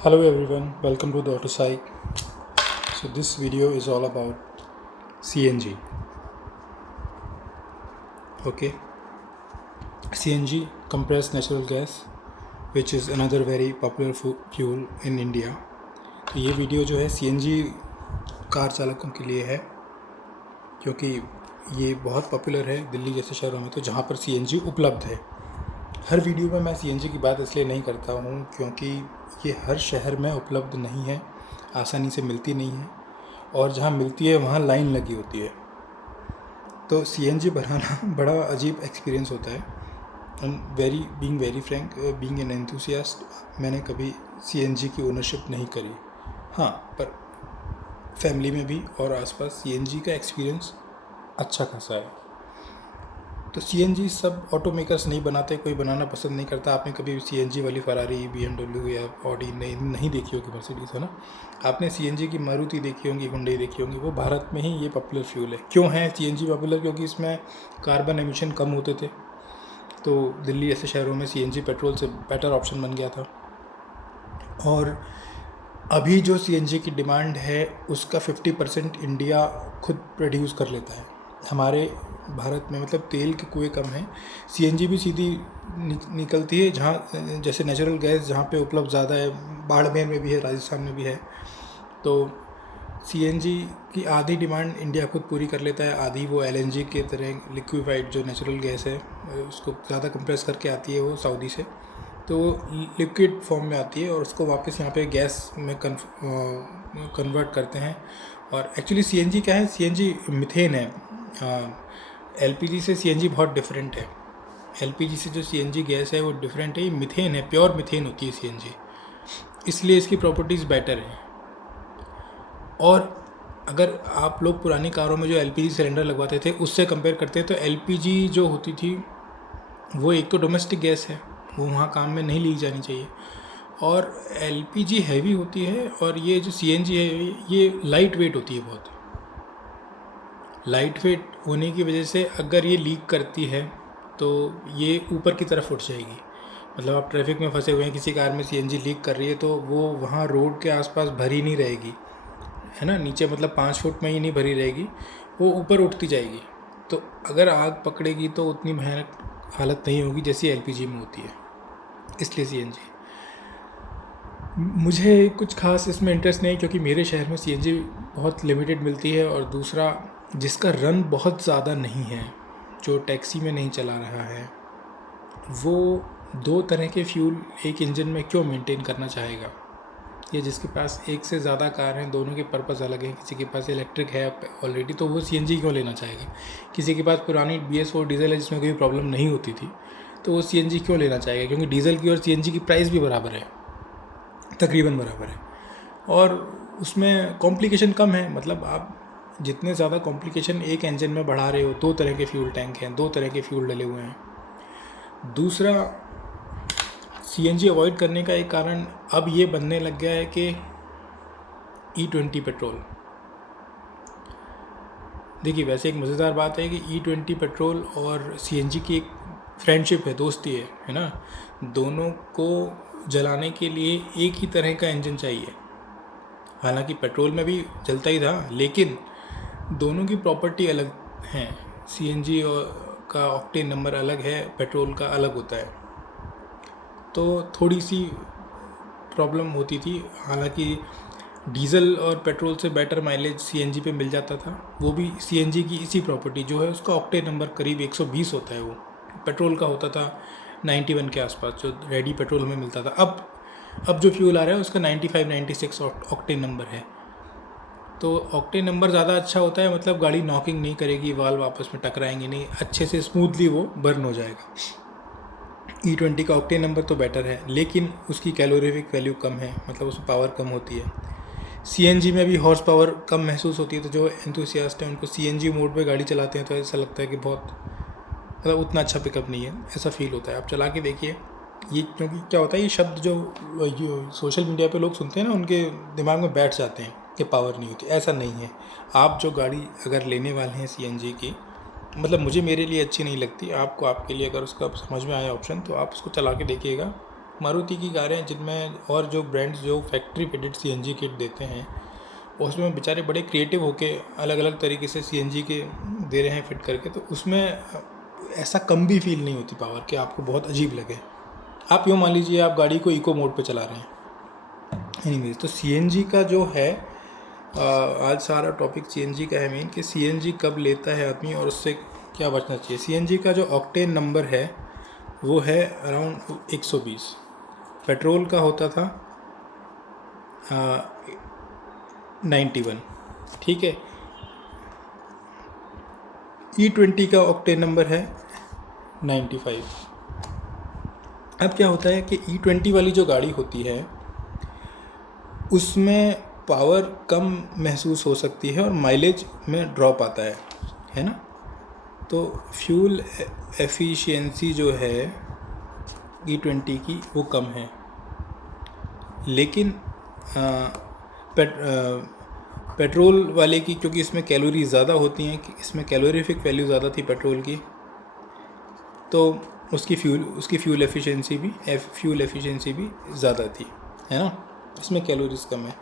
Hello everyone, welcome to the Auto Psych. So this video is all about CNG. Okay, CNG, compressed natural gas, which is another very popular fuel in India. तो ये video जो है CNG car चालकों के लिए है, क्योंकि ये बहुत पॉपुलर है दिल्ली जैसे शहरों में, तो जहाँ पर CNG उपलब्ध है। हर वीडियो में मैं CNG की बात इसलिए नहीं करता हूँ क्योंकि ये हर शहर में उपलब्ध नहीं है, आसानी से मिलती नहीं है, और जहाँ मिलती है वहाँ लाइन लगी होती है। तो CNG भराना बड़ा अजीब एक्सपीरियंस होता है। And being very Frank, being an enthusiast, मैंने कभी CNG की ओनरशिप नहीं करी। हाँ, पर फैमिली में भी और आसपास CNG का एक्सपीरियंस अच्छा खासा है। तो CNG सब ऑटो मेकर्स नहीं बनाते, कोई बनाना पसंद नहीं करता। आपने कभी CNG वाली फरारी, BMW या ऑडी नहीं देखी होगी, मर्सिडीज, है ना। आपने CNG की मारुति देखी होंगी, हुंडई देखी होंगी। वो भारत में ही ये पॉपुलर फ्यूल है। क्यों है CNG पॉपुलर? क्योंकि इसमें कार्बन एमिशन कम होते थे, तो दिल्ली जैसे शहरों में CNG पेट्रोल से बेटर ऑप्शन बन गया था। और अभी जो CNG की डिमांड है उसका 50% इंडिया खुद प्रोड्यूस कर लेता है। हमारे भारत में मतलब तेल के कुएँ कम हैं, CNG भी सीधी निकलती है जहाँ, जैसे नेचुरल गैस जहाँ पे उपलब्ध ज़्यादा है, बाड़मेर में भी है, राजस्थान में भी है। तो CNG की आधी डिमांड इंडिया खुद पूरी कर लेता है, आधी वो LNG के तरह लिक्विफाइड जो नेचुरल गैस है उसको ज़्यादा कंप्रेस करके आती है वो सऊदी से, तो लिक्विड फॉर्म में आती है और उसको वापस यहाँ पे गैस में कन्वर्ट करते हैं। और एक्चुअली CNG क्या है? CNG मीथेन है। LPG से CNG बहुत डिफरेंट है। LPG से जो CNG गैस है वो डिफरेंट है, ये मीथेन है, प्योर मीथेन होती है CNG, इसलिए इसकी प्रॉपर्टीज़ बेटर हैं। और अगर आप लोग पुरानी कारों में जो LPG सिलेंडर लगवाते थे उससे कंपेयर करते हैं तो LPG जो होती थी वो एक तो डोमेस्टिक गैस है, वो वहाँ काम में नहीं ली जानी चाहिए, और LPG हैवी होती है, और ये जो CNG है ये लाइट वेट होती है। बहुत लाइट वेट होने की वजह से अगर ये लीक करती है तो ये ऊपर की तरफ उठ जाएगी। मतलब आप ट्रैफिक में फंसे हुए हैं, किसी कार में CNG लीक कर रही है तो वो वहाँ रोड के आसपास भरी नहीं रहेगी, है ना, नीचे मतलब 5 फुट में ही नहीं भरी रहेगी, वो ऊपर उठती जाएगी। तो अगर आग पकड़ेगी तो उतनी भयानक हालत नहीं होगी जैसी LPG में होती है, इसलिए CNG। मुझे कुछ खास इसमें इंटरेस्ट नहीं, क्योंकि मेरे शहर में CNG बहुत लिमिटेड मिलती है, और दूसरा जिसका रन बहुत ज़्यादा नहीं है, जो टैक्सी में नहीं चला रहा है, वो दो तरह के फ्यूल एक इंजन में क्यों मेंटेन करना चाहेगा? या जिसके पास एक से ज़्यादा कार हैं, दोनों के पर्पज़ अलग हैं, किसी के पास इलेक्ट्रिक है ऑलरेडी तो वो CNG क्यों लेना चाहेगा? किसी के पास पुरानी BS4 डीजल है जिसमें कोई प्रॉब्लम नहीं होती थी तो वो CNG क्यों लेना चाहेगा? क्योंकि डीजल की और CNG की प्राइस भी बराबर है, तकरीबन बराबर है, और उसमें कॉम्प्लिकेशन कम है। मतलब आप जितने ज़्यादा कॉम्प्लिकेशन एक इंजन में बढ़ा रहे हो, दो तरह के फ्यूल टैंक हैं, दो तरह के फ्यूल डले हुए हैं। दूसरा, CNG अवॉइड करने का एक कारण अब ये बनने लग गया है कि E20 पेट्रोल। देखिए, वैसे एक मज़ेदार बात है कि E20 पेट्रोल और CNG की एक फ्रेंडशिप है, दोस्ती है ना। दोनों को जलाने के लिए एक ही तरह का इंजन चाहिए। हालांकि पेट्रोल में भी जलता ही था, लेकिन दोनों की प्रॉपर्टी अलग हैं। CNG का ऑक्टेन नंबर अलग है, पेट्रोल का अलग होता है, तो थोड़ी सी प्रॉब्लम होती थी। हालांकि डीज़ल और पेट्रोल से बेटर माइलेज CNG पे मिल जाता था। वो भी CNG की इसी प्रॉपर्टी जो है, उसका ऑक्टेन नंबर करीब 120 होता है, वो पेट्रोल का होता था 91 के आसपास, जो रेडी पेट्रोल में मिलता था। अब जो फ्यूल आ रहा है उसका 95-96 ऑक्टेन नंबर है। तो ऑक्टेन नंबर ज़्यादा अच्छा होता है, मतलब गाड़ी नॉकिंग नहीं करेगी, वाल्व आपस में टकराएंगे नहीं, अच्छे से स्मूथली वो बर्न हो जाएगा। E20 का ऑक्टेन नंबर तो बेटर है, लेकिन उसकी कैलोरीफिक वैल्यू कम है, मतलब उसमें पावर कम होती है। CNG में भी हॉर्स पावर कम महसूस होती है, तो जो एंथुसियास्ट हैं उनको CNG मोड पे गाड़ी चलाते हैं तो ऐसा लगता है कि बहुत, मतलब उतना अच्छा पिकअप नहीं है, ऐसा फील होता है। आप चला के देखिए ये, क्योंकि क्या होता है, ये शब्द जो सोशल मीडिया पे लोग सुनते हैं ना, उनके दिमाग में बैठ जाते हैं कि पावर नहीं होती। ऐसा नहीं है। आप जो गाड़ी अगर लेने वाले हैं CNG की, मतलब मेरे लिए अच्छी नहीं लगती, आपको आपके लिए अगर उसका समझ में आया ऑप्शन तो आप उसको चला के देखिएगा, मारुति की कारें जिनमें और जो ब्रांड्स जो फैक्ट्री फिटेड सीएनजी किट देते हैं उसमें बेचारे बड़े क्रिएटिव होके अलग अलग तरीके से सीएनजी के दे रहे हैं फिट करके, तो उसमें ऐसा कम भी फील नहीं होती पावर कि आपको बहुत अजीब लगे। आप यूँ मान लीजिए आप गाड़ी को इको मोड पे चला रहे हैं। एनीवेज, तो सीएनजी का जो है आज सारा टॉपिक सीएनजी का है मेन, कि सीएनजी कब लेता है आदमी और उससे क्या बचना चाहिए। सीएनजी का जो ऑक्टेन नंबर है वो है अराउंड 120। पेट्रोल का होता था 91, ठीक है। E20 का ऑक्टेन नंबर है 95। अब क्या होता है कि E20 वाली जो गाड़ी होती है उसमें पावर कम महसूस हो सकती है और माइलेज में ड्रॉप आता है ना। तो फ्यूल एफिशिएंसी जो है E20 की वो कम है, लेकिन पेट्रोल वाले की क्योंकि इसमें कैलोरी ज़्यादा होती हैं, कि इसमें कैलोरीफिक वैल्यू ज़्यादा थी पेट्रोल की, तो उसकी फ्यूल एफिशिएंसी भी ज़्यादा थी, है ना। इसमें कैलोरीज कम है।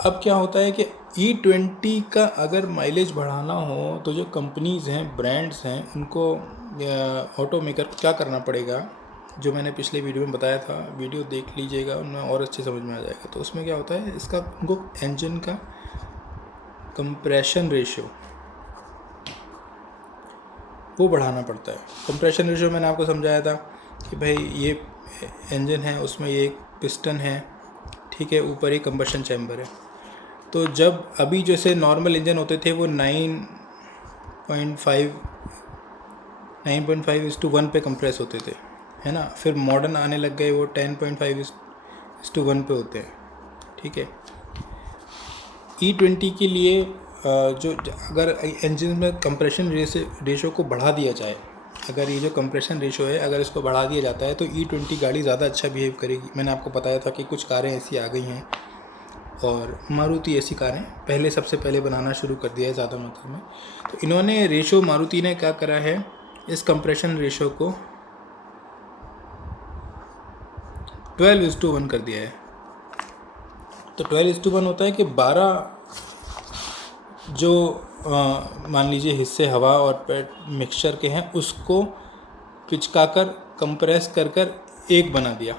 अब क्या होता है कि E20 का अगर माइलेज बढ़ाना हो तो जो कंपनीज़ हैं, ब्रांड्स हैं, उनको ऑटो मेकर को क्या करना पड़ेगा, जो मैंने पिछले वीडियो में बताया था, वीडियो देख लीजिएगा, उनमें और अच्छे समझ में आ जाएगा। तो उसमें क्या होता है, इसका उनको इंजन का कंप्रेशन रेशियो वो बढ़ाना पड़ता है। कंप्रेशन रेशियो मैंने आपको समझाया था कि भाई ये इंजन है, उसमें ये एक पिस्टन है, ठीक है, ऊपर एक कंबशन चैम्बर है। तो जब अभी जैसे नॉर्मल इंजन होते थे वो 9.5:1 पे कंप्रेस होते थे, है ना। फिर मॉडर्न आने लग गए, वो 10.5:1 पे होते हैं, ठीक है। E20 के लिए जो अगर इंजन में कंप्रेशन रेशो को बढ़ा दिया जाए, अगर ये जो कंप्रेशन रेशो है अगर इसको बढ़ा दिया जाता है तो E20 गाड़ी ज़्यादा अच्छा बिहेव करेगी। मैंने आपको बताया था कि कुछ कारें ऐसी आ गई हैं और मारुति ऐसी कारें सबसे पहले बनाना शुरू कर दिया है ज़्यादा मात्रा में। तो इन्होंने रेशो, मारुति ने क्या करा है, इस कंप्रेशन रेशो को 12:1 कर दिया है। तो 12:1 होता है कि 12 जो मान लीजिए हिस्से हवा और मिक्सचर के हैं उसको पिचकाकर कंप्रेस कर एक बना दिया,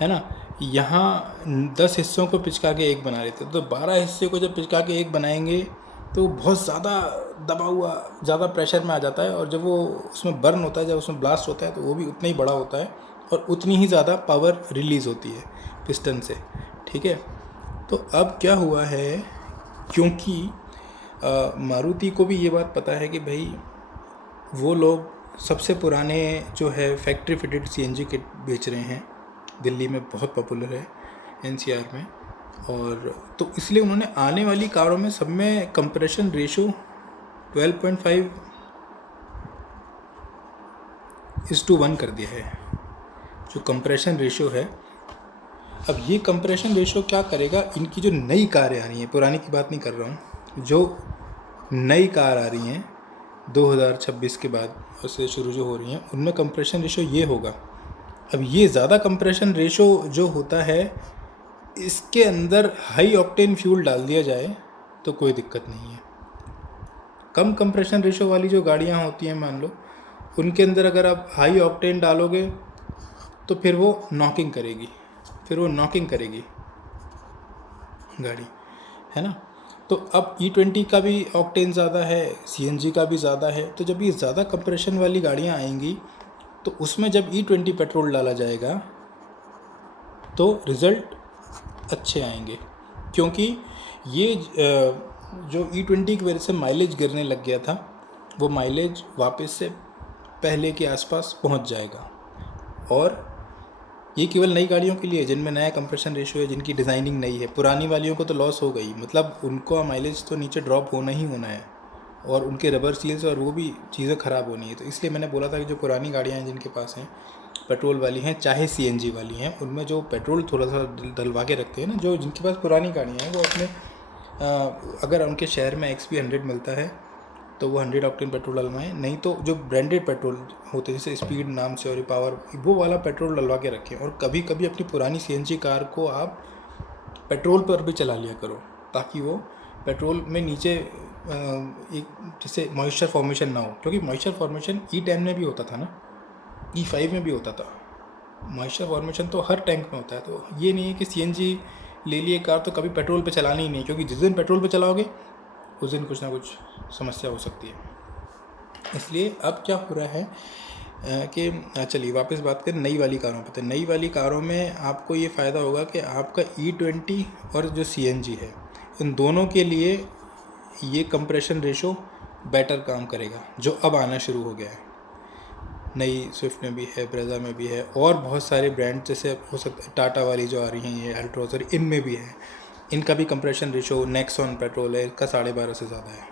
है ना। यहाँ 10 हिस्सों को पिचका के एक बना लेते, तो 12 हिस्से को जब पिचका के एक बनाएंगे तो बहुत ज़्यादा दबा हुआ, ज़्यादा प्रेशर में आ जाता है, और जब वो उसमें बर्न होता है, जब उसमें ब्लास्ट होता है, तो वो भी उतना ही बड़ा होता है और उतनी ही ज़्यादा पावर रिलीज़ होती है पिस्टन से, ठीक है। तो अब क्या हुआ है, क्योंकि मारुति को भी ये बात पता है कि भाई वो लोग सबसे पुराने जो है फैक्ट्री फिटेड सीएनजी किट बेच रहे हैं, दिल्ली में बहुत पॉपुलर है, एनसीआर में, और तो इसलिए उन्होंने आने वाली कारों में सब में कंप्रेशन रेशो 12.5:1 कर दिया है, जो कंप्रेशन रेशो है। अब ये कंप्रेशन रेशो क्या करेगा, इनकी जो नई कारें आ रही हैं, पुरानी की बात नहीं कर रहा हूँ, जो नई कार आ रही हैं 2026 के बाद उससे शुरू जो हो रही हैं, उनमें कंप्रेशन रेशो ये होगा। अब ये ज़्यादा कंप्रेशन रेशो जो होता है, इसके अंदर हाई ऑक्टेन फ्यूल डाल दिया जाए तो कोई दिक्कत नहीं है। कम कंप्रेशन रेशो वाली जो गाड़ियाँ होती हैं, मान लो उनके अंदर अगर आप हाई ऑक्टेन डालोगे तो फिर वो नॉकिंग करेगी गाड़ी, है ना। तो अब E20 का भी ऑक्टेन ज़्यादा है, सीएनजी का भी ज़्यादा है, तो जब ये ज़्यादा कंप्रेशन वाली गाड़ियाँ आएंगी तो उसमें जब E20 पेट्रोल डाला जाएगा तो रिज़ल्ट अच्छे आएंगे, क्योंकि ये जो E20 की वजह से माइलेज गिरने लग गया था, वो माइलेज वापस से पहले के आसपास पहुंच जाएगा। और ये केवल नई गाड़ियों के लिए जिनमें नया कंप्रेशन रेशियो है, जिनकी डिज़ाइनिंग नई है। पुरानी वालियों को तो लॉस हो गई, मतलब उनको माइलेज तो नीचे ड्रॉप होना ही होना है, और उनके रबर सील्स और वो भी चीज़ें ख़राब होनी है। तो इसलिए मैंने बोला था कि जो पुरानी गाड़ियाँ हैं जिनके पास हैं, पेट्रोल वाली हैं चाहे सीएनजी वाली हैं, उनमें जो पेट्रोल थोड़ा सा डलवा के रखते हैं ना, जो जिनके पास पुरानी गाड़ियाँ हैं, वो अपने अगर उनके शहर में XP100 मिलता है तो वो 100 ऑक्टेन पेट्रोल डलवाएं, नहीं तो जो ब्रांडेड पेट्रोल होते हैं जैसे स्पीड नाम से और पावर, वो वाला पेट्रोल डलवा के रखें। और कभी कभी अपनी पुरानी CNG कार को आप पेट्रोल पर भी चला लिया करो, ताकि वो पेट्रोल में नीचे एक जैसे मॉइस्चर फॉर्मेशन ना हो, क्योंकि मॉइस्चर फॉर्मेशन E10 में भी होता था ना, E5 में भी होता था। मॉइस्चर फॉर्मेशन तो हर टैंक में होता है। तो ये नहीं है कि CNG ले लिए कार तो कभी पेट्रोल पे चलानी ही नहीं, क्योंकि जिस दिन पेट्रोल पे चलाओगे उस दिन कुछ ना कुछ समस्या हो सकती है। इसलिए अब क्या हो रहा है कि चलिए वापस बात करें नई वाली कारों पर। तो नई वाली कारों में आपको ये फ़ायदा होगा कि आपका E20 और जो CNG है, इन दोनों के लिए ये कंप्रेशन रेशो बेटर काम करेगा, जो अब आना शुरू हो गया है। नई स्विफ्ट में भी है, ब्रेजा में भी है, और बहुत सारे ब्रांड जैसे हो सकता है टाटा वाली जो आ रही हैं, ये अल्ट्रोजर, इनमें भी है। इनका भी कंप्रेशन रेशो नेक्सॉन पेट्रोल है, इसका 12.5 से ज़्यादा है,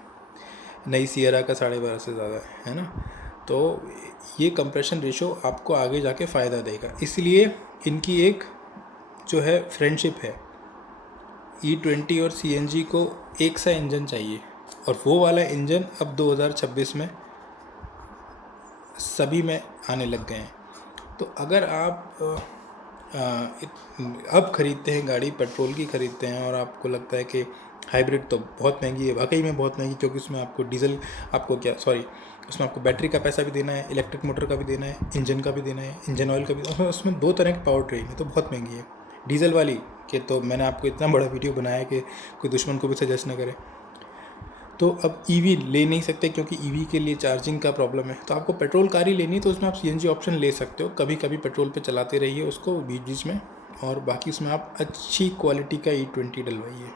नई सियरा का 12.5 से ज़्यादा है ना। तो ये कंप्रेशन रेशो आपको आगे जाके फ़ायदा देगा। इसलिए इनकी एक जो है फ्रेंडशिप है, E20 और CNG को एक सा इंजन चाहिए, और वो वाला इंजन अब 2026 में सभी में आने लग गए हैं। तो अगर आप अब ख़रीदते हैं गाड़ी, पेट्रोल की ख़रीदते हैं, और आपको लगता है कि हाइब्रिड तो बहुत महंगी है, वाकई में बहुत महंगी, क्योंकि उसमें आपको डीजल उसमें आपको बैटरी का पैसा भी देना है, इलेक्ट्रिक मोटर का भी देना है, इंजन का भी देना है, इंजन ऑयल का भी, उसमें 2 तरह की पावर ट्रेन है, तो बहुत महंगी है। डीजल वाली के तो मैंने आपको इतना बड़ा वीडियो बनाया कि कोई दुश्मन को भी सजेस्ट ना करे। तो अब EV ले नहीं सकते, क्योंकि EV के लिए चार्जिंग का प्रॉब्लम है। तो आपको पेट्रोल कार ही लेनी है, तो उसमें आप CNG ऑप्शन ले सकते हो, कभी कभी पेट्रोल पे चलाते रहिए उसको बीच बीच में, और बाकी उसमें आप अच्छी क्वालिटी का E20 डलवाइए।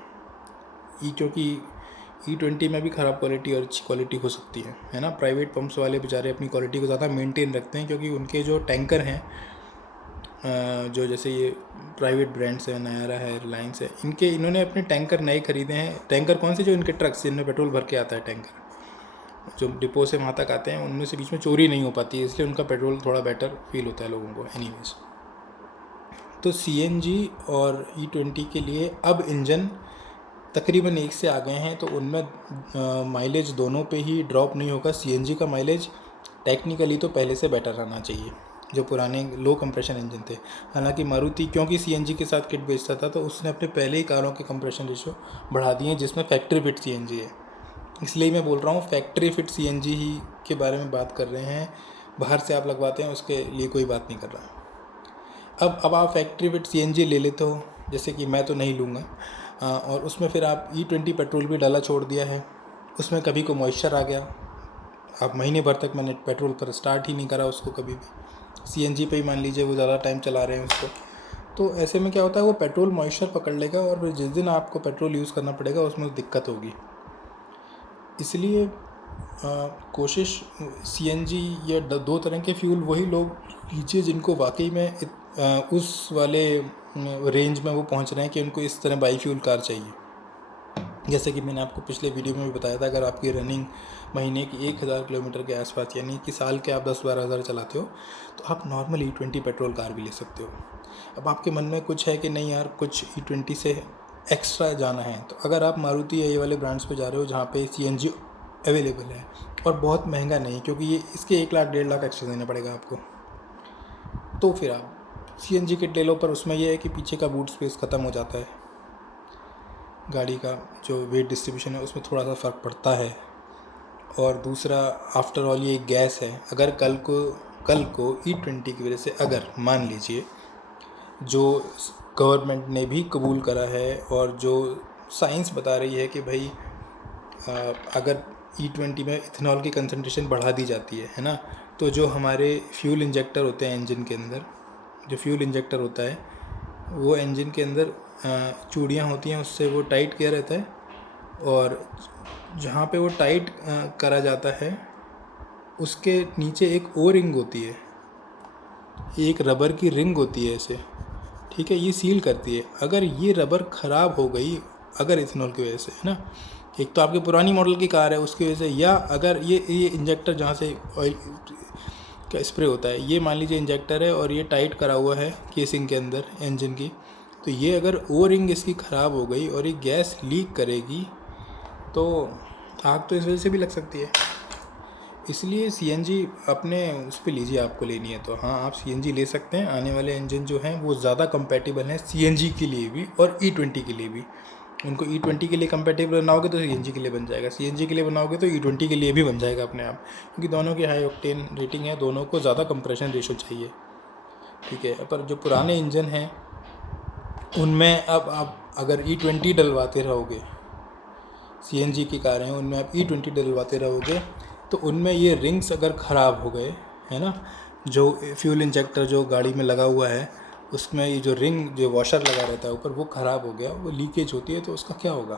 क्योंकि E20 में भी ख़राब क्वालिटी और अच्छी क्वालिटी हो सकती है ना। प्राइवेट पंप्स वाले बेचारे अपनी क्वालिटी को ज़्यादा मेंटेन रखते हैं, क्योंकि उनके जो टैंकर हैं, जो जैसे ये प्राइवेट ब्रांड्स है, नायरा है, रिलायंस है, इन्होंने अपने टैंकर नए खरीदे हैं। टैंकर कौन से? जो इनके ट्रक्स जिनमें पेट्रोल भर के आता है, टैंकर जो डिपो से वहाँ तक आते हैं, उनमें से बीच में चोरी नहीं हो पाती है, इसलिए उनका पेट्रोल थोड़ा बेटर फील होता है लोगों को। एनीवेज, तो CNG और E20 के लिए अब इंजन तकरीबन एक से आ गए हैं, तो उनमें माइलेज दोनों पे ही ड्रॉप नहीं होगा। CNG का माइलेज टेक्निकली तो पहले से बेटर आना चाहिए, जो पुराने लो कंप्रेशन इंजन थे। हालांकि मारुति क्योंकि CNG के साथ किट बेचता था, तो उसने अपने पहले ही कारों के कंप्रेशन रेशो बढ़ा दिए, जिसमें फैक्ट्री फिट CNG है। इसलिए मैं बोल रहा हूँ फैक्ट्री फिट CNG ही के बारे में बात कर रहे हैं, बाहर से आप लगवाते हैं उसके लिए कोई बात नहीं कर रहा। अब आप फैक्ट्री फिट CNG ले लेते हो, जैसे कि मैं तो नहीं लूँगा, और उसमें फिर आप E20 पेट्रोल भी डाला छोड़ दिया है, उसमें कभी को मॉइस्चर आ गया, आप महीने भर तक मैंने पेट्रोल पर स्टार्ट ही नहीं करा उसको कभी भी। CNG पे ही मान लीजिए वो ज़्यादा टाइम चला रहे हैं उसको, तो ऐसे में क्या होता है, वो पेट्रोल मॉइस्चर पकड़ लेगा, और फिर जिस दिन आपको पेट्रोल यूज़ करना पड़ेगा उसमें दिक्कत होगी। इसलिए कोशिश CNG या 2 तरह के फ्यूल वही लोग लीजिए जिनको वाकई में उस वाले रेंज में वो पहुंच रहे हैं कि उनको इस तरह बाई फ्यूल कार चाहिए। जैसे कि मैंने आपको पिछले वीडियो में भी बताया था, अगर आपकी रनिंग महीने की 1000 किलोमीटर के आसपास, यानी कि साल के आप 10-12 हज़ार चलाते हो, तो आप नॉर्मल E20 पेट्रोल कार भी ले सकते हो। अब आपके मन में कुछ है कि नहीं यार, कुछ E20 से एक्स्ट्रा जाना है, तो अगर आप मारुति या ये वाले ब्रांड्स पे जा रहे हो जहाँ पे CNG अवेलेबल है और बहुत महंगा नहीं, क्योंकि ये इसके 1 लाख 1.5 लाख एक्स्ट्रा देना पड़ेगा आपको, तो फिर आप CNG किट ले लो। पर उसमें यह है कि पीछे का बूट स्पेस ख़त्म हो जाता है, गाड़ी का जो वेट डिस्ट्रीब्यूशन है उसमें थोड़ा सा फ़र्क पड़ता है, और दूसरा आफ्टर ऑल ये गैस है। अगर कल को E20 की वजह से, अगर मान लीजिए जो गवर्नमेंट ने भी कबूल करा है और जो साइंस बता रही है कि भाई अगर E20 में इथेनॉल की कंसंट्रेशन बढ़ा दी जाती है ना, तो जो हमारे फ्यूल इंजेक्टर होते हैं इंजन के अंदर, जो फ्यूल इंजेक्टर होता है वो इंजन के अंदर चूड़ियाँ होती हैं, उससे वो टाइट किया रहता है, और जहाँ पे वो टाइट करा जाता है उसके नीचे एक और रिंग होती है, एक रबर की रिंग होती है ऐसे, ठीक है, ये सील करती है। अगर ये रबर ख़राब हो गई, अगर इथेनॉल की वजह से, है ना, एक तो आपकी पुरानी मॉडल की कार है उसकी वजह से, या अगर ये इंजेक्टर जहाँ से ऑयल का स्प्रे होता है, ये मान लीजिए इंजेक्टर है और ये टाइट करा हुआ है केसिंग के अंदर इंजन की, तो ये अगर ओ रिंग इसकी ख़राब हो गई और ये गैस लीक करेगी, तो आग तो इस वजह से भी लग सकती है, इसलिए सीएनजी अपने उस पर लीजिए, आपको लेनी है तो हाँ आप सीएनजी ले सकते हैं। आने वाले इंजन जो हैं वो ज़्यादा कंपैटिबल हैं सीएनजी के लिए भी और E20 के लिए भी। उनको E20 के लिए कंपैटिबल बनाओगे तो सीएनजी के लिए बन जाएगा, सीएनजी के लिए बनाओगे तो E20 के लिए भी बन जाएगा अपने आप, क्योंकि दोनों की हाई ऑक्टेन रेटिंग है, दोनों को ज़्यादा कंप्रेशन रेशो चाहिए, ठीक है। पर जो पुराने इंजन हैं उनमें अब आप अगर E20 डलवाते रहोगे, सीएनजी की कारें हैं उनमें आप E20 डलवाते रहोगे तो उनमें ये रिंग्स अगर ख़राब हो गए, है ना, जो फ्यूल इंजेक्टर जो गाड़ी में लगा हुआ है उसमें ये जो रिंग जो वॉशर लगा रहता है ऊपर वो ख़राब हो गया, वो लीकेज होती है तो उसका क्या होगा।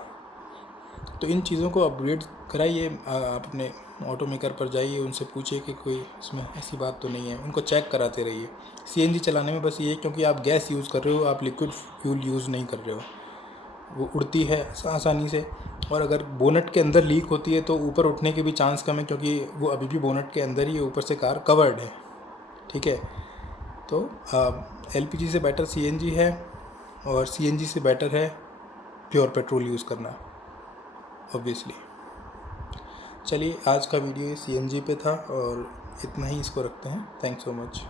तो इन चीज़ों को अपग्रेड कराइए, आप अपने ऑटो मेकर पर जाइए, उनसे पूछिए कि कोई इसमें ऐसी बात तो नहीं है, उनको चेक कराते रहिए। सीएनजी चलाने में बस ये, क्योंकि आप गैस यूज़ कर रहे हो, आप लिक्विड फ्यूल यूज़ नहीं कर रहे हो, वो उड़ती है आसानी से, और अगर बोनट के अंदर लीक होती है तो ऊपर उठने के भी चांस कम है, क्योंकि वो अभी भी बोनट के अंदर ही है, ऊपर से कार कवर्ड है, ठीक है। तो एलपीजी से बेटर सीएनजी है और सीएनजी से बेटर है प्योर पेट्रोल यूज़ करना, ऑब्वियसली। चलिए आज का वीडियो सीएनजी पे था और इतना ही इसको रखते हैं। Thanks so much.